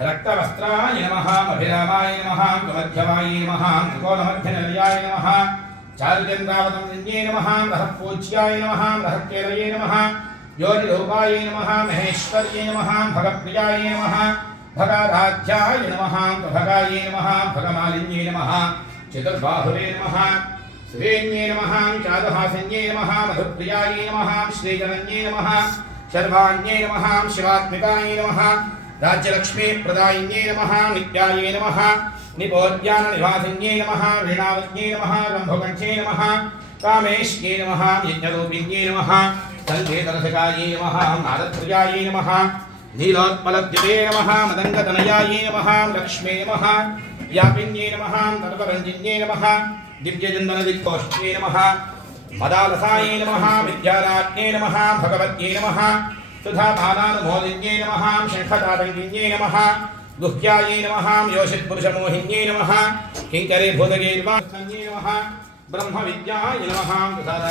रक्तवस्त्राय नमः अभिरामाय नमः मध्यमाय नमः, त्रिकोणमध्यनिलयाय नमः चारुचन्द्रावतन्ये नमः रहपूज्याय नमः बृहत्केलये नमः, योनिरूपाय नमः, महेश्वर्ये नमः, भगप्रियाय नमः, भगाराध्याय नमः भगाय नमः, भगमालिन्ये नमः चतुर्बाहुरे नमः श्रेण्ये नमः चारुहासिन्ये नमः, मधुप्रियाय नमः, श्रीजनन्ये नमः, शर्वाण्ये नमः, शिवात्मिकाय नमः రాజ్యలక్ష్మీ ప్రదాయిన్యే నమ నిత్యాయ నమ నిపోద్యాన నివాసిన్యే నమ వీణావజ్ఞే నమ రంభకంఠే నమ కామేష్యే నమ యజ్ఞరూపిణ్యే నమ సంగీతరసకాయే నమ నాదప్రియాయే నమ నీలోత్పలద్యుతే నమ మదంగతనయాయే నమ లక్ష్మీ నమ వ్యాపిన్యే నమ తర్వరంజిన్యే నమః దివ్యచందనదిక్కోష్ఠ్యే నమ మదాలసాయే నమ విద్యారాజ్ఞే నమ భగవత్యే నమ तथा भानानुभोधिन्यै नमः शङ्खताटङ्किन्यै नमः, गुह्यायै नमः योषित्पुरुषमोहिन्यै नमः किङ्करे भूतगेर्वा नमः, ब्रह्मविद्याय नमः, तथा